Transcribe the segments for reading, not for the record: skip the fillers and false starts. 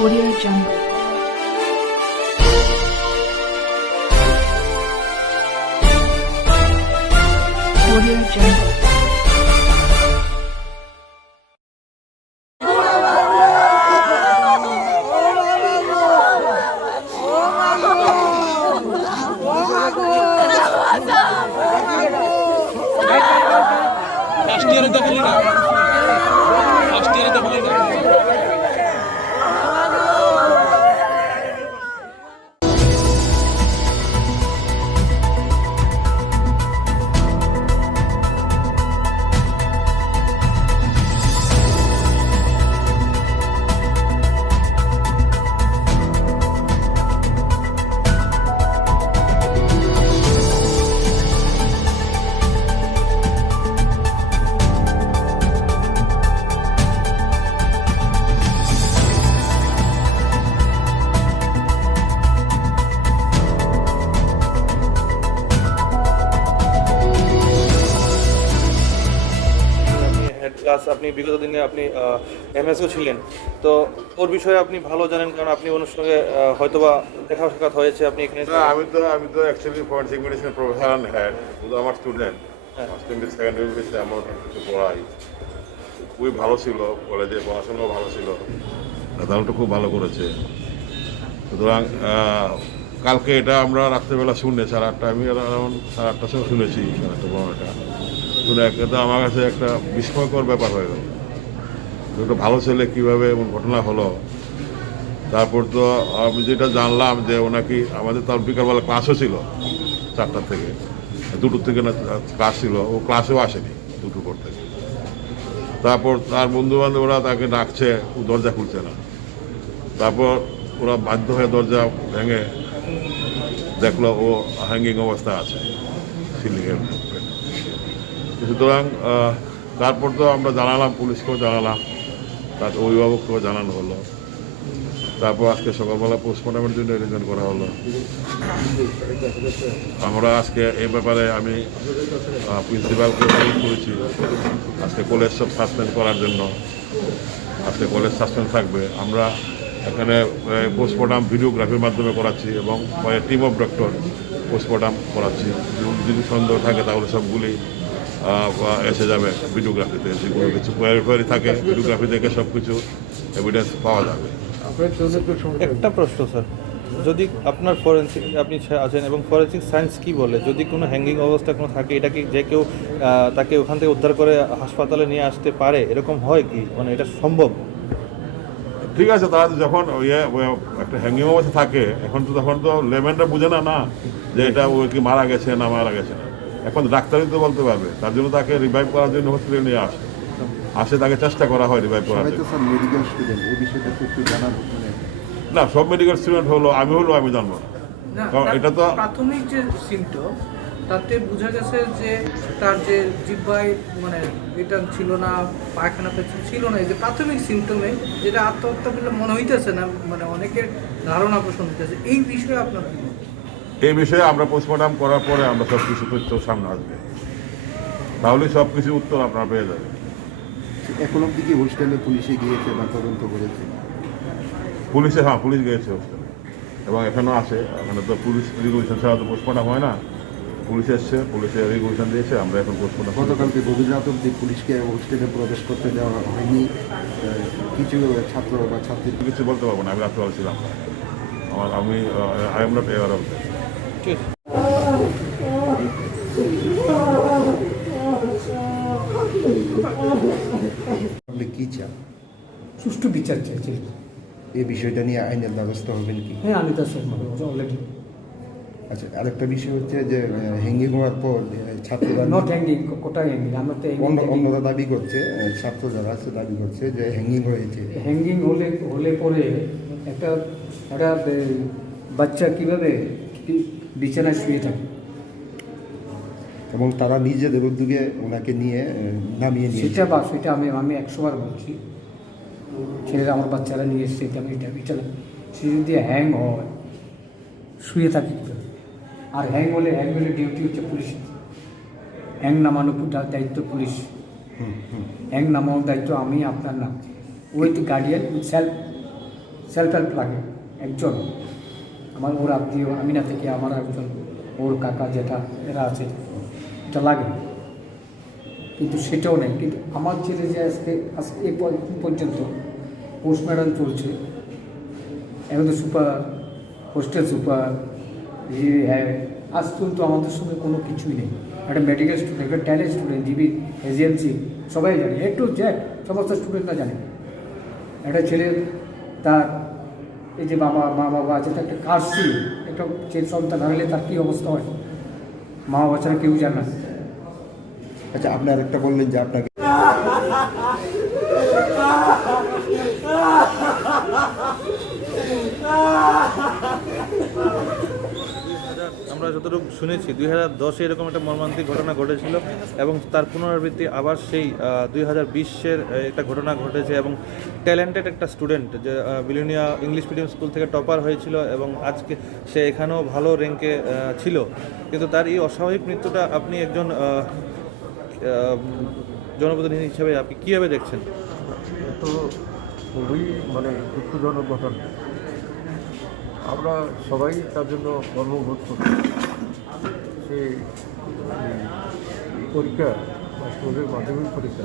Audio Jungle. Audio Jungle. Last year the Polina. Last year the Polina. Plus আপনি বিগত দিনে আপনি MSO ছিলেন, তো ওর বিষয়ে আপনি ভালো জানেন, কারণ আপনি ওনার সঙ্গে হয়তোবা দেখা সাক্ষাৎ হয়েছে। আপনি এখানে আমি তো actually forensic medicine professor and head, শুধু আমার student first year second year বেসে আমার কিছু পড়াই। খুবই ভালো ছিল, কলেজে পড়াশোনাও ভালো ছিল, রেজাল্টও খুব ভালো করেছে। সুতরাং কালকে এটা আমরা রাত্রেবেলা শুনে 8:30, আমি অ্যারাউন্ড 8:30 সময় শুনেছি, 8:30 শুনে একটা আমার কাছে একটা বিস্ময়কর ব্যাপার হয়ে গেল। একটা ভালো ছেলে কীভাবে এমন ঘটনা হলো। তারপর তো আমি যেটা জানলাম যে ওনাকে আমাদের তার বিকালবেলা ক্লাসও ছিল 4টা থেকে, 2টোর থেকে না ক্লাস ছিল, ও ক্লাসেও আসেনি 2টোর পর থেকে। তারপর তার বন্ধুবান্ধবরা তাকে ডাকছে, ও দরজা খুলছে না। তারপর ওরা বাধ্য হয়ে দরজা ভেঙে দেখলো ও হ্যাঙ্গিং অবস্থা আছে সিলিংয়ের। সুতরাং তারপর তো আমরা জানালাম, পুলিশকেও জানালাম, তার অভিভাবককেও জানানো হলো। তারপর আজকে সকালবেলা পোস্টমর্টমের জন্য অ্যারেঞ্জমেন্ট করা হলো। আমরা আজকে এই ব্যাপারে আমি প্রিন্সিপালকে অনুরোধ করেছি আজকে কলেজ সব সাসপেন্ড করার জন্য। আজকে কলেজ সাসপেন্ড থাকবে। আমরা এখানে পোস্টমর্টম ভিডিওগ্রাফির মাধ্যমে করাচ্ছি এবং টিম অফ ডক্টর পোস্টমর্টম করাচ্ছি। যদি সন্দেহ থাকে তাহলে সবগুলি এসে যাবে ভিডিওগ্রাফিতে। যেগুলো কিছু কোয়ারি থাকে ভিডিওগ্রাফি দেখে সব কিছু এভিডেন্স পাওয়া যাবে। একটা প্রশ্ন স্যার, যদি আপনার ফরেন্সিক আপনি আছেন এবং ফরেন্সিক সায়েন্স কি বলে, যদি কোনো হ্যাঙ্গিং অবস্থা কোনো থাকে, এটা কি যে কেউ তাকে ওখান থেকে উদ্ধার করে হাসপাতালে নিয়ে আসতে পারে, এরকম হয় কি, মানে এটা সম্ভব? ঠিক আছে, তারা যখন একটা হ্যাঙ্গিং অবস্থা থাকে, এখন তো তখন তো লেমেনটা বুঝে না যে এটা ও কি মারা গেছে না মারা গেছে না। এখন ডাক্তারই তো বলতে পারবে। তার জন্য তাকে রিভাইভ করার জন্য হসপিটালে নিয়ে আসে তাকে চেষ্টা করা হয় রিভাইভ করার জন্য। না, সব মেডিকেল স্টুডেন্ট আমি জানবো না, কারণ এটা তো প্রাথমিক যে সিমটম তাতে বোঝা গেছে যে তার যে জিহ্বায় মানে এটা ছিল না, পায়খানা পেছনে ছিল না। এই যে প্রাথমিক সিমটমে যেটা আত্মহত্যা বলে মনে হইতেছে না, মানে অনেকের ধারণা পোষণ হইতেছে। এই বিষয়ে আপনার কি মত? এই বিষয়ে আমরা পোস্টমর্টম করার পরে আমরা সব কিছু তথ্য সামনে আসবে, তাহলে সব কিছু উত্তর আপনারা পেয়ে যাবে। এখন অব্দি কি হোস্টেলে পুলিশে গিয়েছে বা তদন্ত করেছে? পুলিশ গিয়েছে হোস্টেলে এবং এখানেও আসে। এখানে তো পুলিশ রেগুলেশন ছাড়া তো পোস্টমর্টম হয় না। পুলিশ এসছে, পুলিশের রেগুলেশন দিয়েছে, আমরা এখন পোস্টমর্টম। গতকালকে গভীর রাত অব্দি পুলিশকে হোস্টেলে প্রবেশ করতে দেওয়া হয়নি। কিছু ছাত্র বা ছাত্রী কিছু বলতে পারবো না, আমি রাত্রে ছিলাম না। আমি I am not aware of that. আপনি কি চান? সুষ্ঠু বিচার চাইছি। এই বিষয়টা নিয়ে আইনের ব্যবস্থা হবেন কি? হ্যাঁ, আমি তার সঙ্গে অলরেডি। আচ্ছা, আরেকটা বিষয় হচ্ছে যে হ্যাঙ্গিং হওয়ার পর ছাত্ররা নট হ্যাঙ্গিং, কোটা হ্যাঙ্গিং। আমরা তো অন্যরা দাবি করছে, ছাত্র যারা আছে দাবি করছে যে হ্যাঙ্গিং হয়েছে। হ্যাঙ্গিং হলে পরে একটা বাচ্চা কীভাবে বিছানায় শুয়ে থাকে এবং তারা নিজেদের উদ্যোগে ওনাকে নিয়ে নামিয়ে নিয়ে সেটা আমি 100 বার বলছি। ছেলেরা আমার বাচ্চারা নিয়ে এসছে, এটা সে যদি হ্যাং হয় শুয়ে থাকে আর হ্যাং হলে ডিউটি হচ্ছে পুলিশের। হ্যাং নামানোর দায়িত্ব পুলিশ, হ্যাং নামানোর দায়িত্ব আমি আপনার না। With guardian self self help লাগে একজন, আমার ওর আত্মীয় আমিনা থেকে আমার একজন, ওর কাকা যেটা এরা আছে, এটা লাগে, কিন্তু সেটাও নেই। কিন্তু আমার ছেলে যে আজকে এ পর্যন্ত পোস্টম্যাডাম চলছে, এখন তো সুপার, হোস্টেল সুপার, হ্যাঁ, আজ পর্যন্ত আমাদের সঙ্গে কোনো কিছুই নেই। একটা মেডিকেল স্টুডেন্ট, একটা ট্যালেন্ট স্টুডেন্ট, জিবি এজেন্সি সবাই জানে, এ টু জেড সমস্ত স্টুডেন্টরা জানে। একটা ছেলে তার এই যে মা বাবা আছে, তার একটা কাজ ছিল, একটা ছেলে সন্তান হারালে তার কী অবস্থা হয়, মা বাবা ছাড়া কেউ জানে না। আচ্ছা, আপনি আরেকটা বললেন যে আপনাকে আমরা যতটুকু শুনেছি 2010-এ এরকম একটা মর্মান্তিক ঘটনা ঘটেছিল এবং তার পুনরাবৃত্তি আবার সেই 2020-এর একটা ঘটনা ঘটেছে এবং ট্যালেন্টেড একটা স্টুডেন্ট যে বিলোনিয়া ইংলিশ মিডিয়াম স্কুল থেকে টপার হয়েছিল এবং আজকে সে এখানেও ভালো র্যাঙ্কে ছিল, কিন্তু তার এই অস্বাভাবিক মৃত্যুটা আপনি একজন জনপ্রতিনিধি হিসেবে আপনি কীভাবে দেখছেন? তো খুবই দুঃখজনক ঘটনা। আমরা সবাই তার জন্য গর্ববোধ করি। সে পরীক্ষা বা স্কুলের মাধ্যমিক পরীক্ষা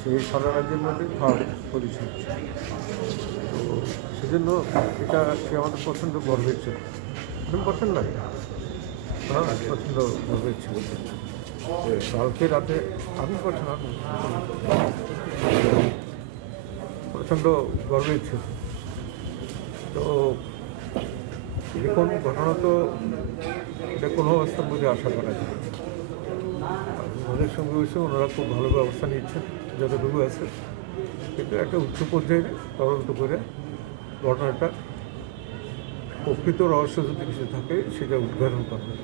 সে সারা রাজ্যের মধ্যে থার্ড পজিশন। তো সেজন্য এটা সে আমাদের প্রচণ্ড গর্বের ছিল। তুমি পছন্দ লাগে? হ্যাঁ, প্রচণ্ড গর্বের ছিল। কালকে রাতে আমি পছন্দ প্রচণ্ড গর্বের ছিল। তো এরকম ঘটনা তো এটা কোনো অবস্থার মধ্যে আশা করা যায়। ওদের সঙ্গে হয়েছে, ওনারা খুব ভালো ব্যবস্থা নিচ্ছেন যতটুকু আছে, কিন্তু একটা উচ্চ পর্যায়ে তদন্ত করে ঘটনাটা প্রকৃত রহস্য যদি কিছু থাকে সেটা উদ্ঘাটন করবে।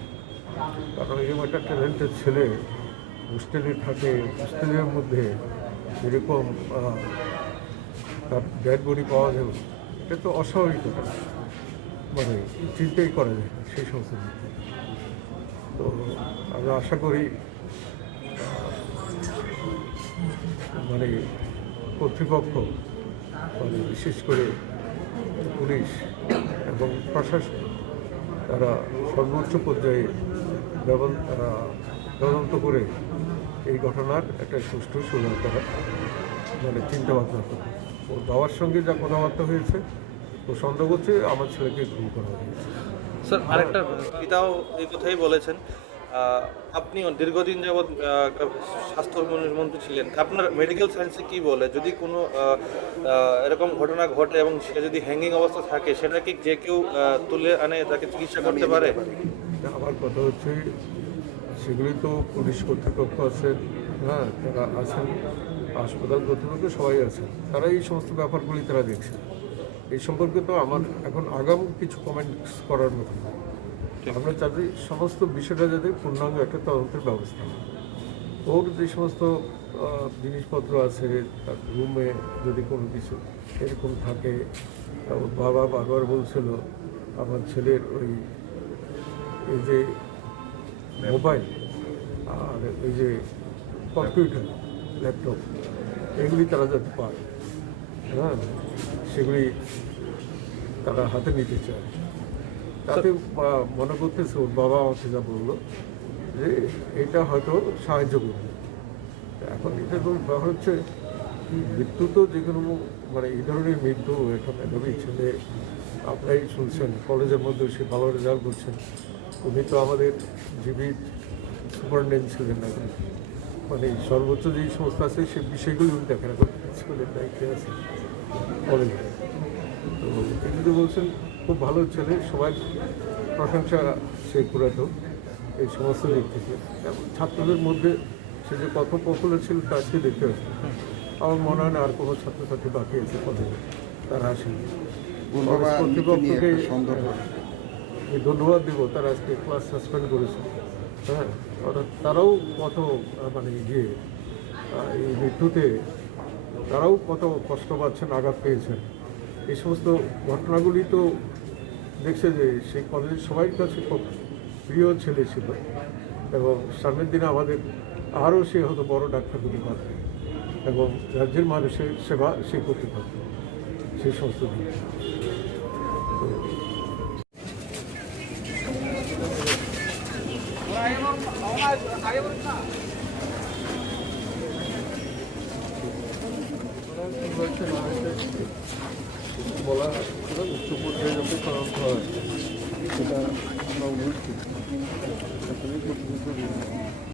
কারণ এরকম একটা ট্যালেন্টেড ছেলে হোস্টেলে থাকে, হোস্টেলের মধ্যে এরকম তার ডেড বডি পাওয়া যাবে, এটা তো অস্বাভাবিক কথা, চিন্তাই করা যায় সেই সমস্ত দিক। তো আমরা আশা করি কর্তৃপক্ষ বিশেষ করে পুলিশ এবং প্রশাসন তারা সর্বোচ্চ পর্যায়ে তদন্ত করে এই ঘটনার একটা সুষ্ঠু সমাধান করার চিন্তাভাবনা করে। ওর বাবার সঙ্গে যা কথাবার্তা হয়েছে, ও সন্দেহ করছে আমার ছেলেকে খুন করা হয়েছে। স্যার, আরেকটা পিতাও এই কথাই বলেছেন, আপনি দীর্ঘদিন যাবৎ স্বাস্থ্যমন্ত্রী ছিলেন, আপনার মেডিকেল সায়েন্সে কী বলে যদি কোনো এরকম ঘটনা ঘটে এবং সে যদি হ্যাঙ্গিং অবস্থা থাকে সেটা কি যে কেউ তুলে আনে তাকে চিকিৎসা করতে পারে? আমার কথা হচ্ছে সেগুলি তো পুলিশ কর্তৃপক্ষ আছেন, হ্যাঁ, তারা আছেন, হাসপাতাল কর্তৃপক্ষ সবাই আছেন, তারা এই সমস্ত ব্যাপারগুলি তারা দেখছেন। এই সম্পর্কে তো আমার এখন আগাম কিছু কমেন্টস করার মতো না। আমরা চাই সমস্ত বিষয়টা যাতে পূর্ণাঙ্গ একটা তদন্তের ব্যবস্থা হয়। ওর যে সমস্ত জিনিসপত্র আছে, তার রুমে যদি কোনো কিছু এরকম থাকে, ওর বাবা বারবার বলছিল আমার ছেলের এই যে মোবাইল আর এই যে কম্পিউটার, ল্যাপটপ, এগুলি তারা যাতে পায়, হ্যাঁ, সেগুলি তারা হাতে নিতে চায়। তাতে মনে করতেছে ওর বাবা আমাকে যা বললো যে এটা হয়তো সাহায্য করবে। এখন এটা তো ব্যাপার হচ্ছে মৃত্যু তো যে কোনো এই ধরনের মৃত্যু একটা মেধাবী ছেলে, আপনারাই শুনছেন কলেজের মধ্যে সে ভালো রেজাল্ট করছেন, উনি তো আমাদের জীবিত সুপারিনটেন্ডেন্ট ছিলেন না, সর্বোচ্চ যেই সংস্থা আছে সেই বিষয়গুলি উনি দেখেন, এখন স্কুলের দায়িত্বে আছে কলেজে। তো কিন্তু বলছেন খুব ভালো ছেলে, সবাই প্রশংসা সে কুড়াতো এই সমস্ত দিক থেকে। এবং ছাত্রদের মধ্যে সে যে কত পপুলার ছিল তা আজকে দেখতে আসবে। আমার মনে হয় না আর কোনো ছাত্রছাত্রী বাকি আছে কলেজে, তারা আসেনি। কর্তৃপক্ষকে ধন্যবাদ দেবো, তারা আজকে ক্লাস সাসপেন্ড করেছে, হ্যাঁ, অর্থাৎ তারাও কত গিয়ে এই মৃত্যুতে তারাও কত কষ্ট পাচ্ছেন, আঘাত পেয়েছেন। এই সমস্ত ঘটনাগুলি তো দেখছে যে সেই কলেজের সবাই কাছে খুব প্রিয় ছেলে ছিল এবং সামনের দিনে আমাদের আরও সে হয়তো বড় ডাক্তার হতে পারত এবং রাজ্যের মানুষের সেবা সে করতে পারত। সেই সমস্ত দিক। বলা সেটা উচ্চ পর্যায়ে যাতে তদন্ত হয় সেটা আমরা অনুরোধ করছি।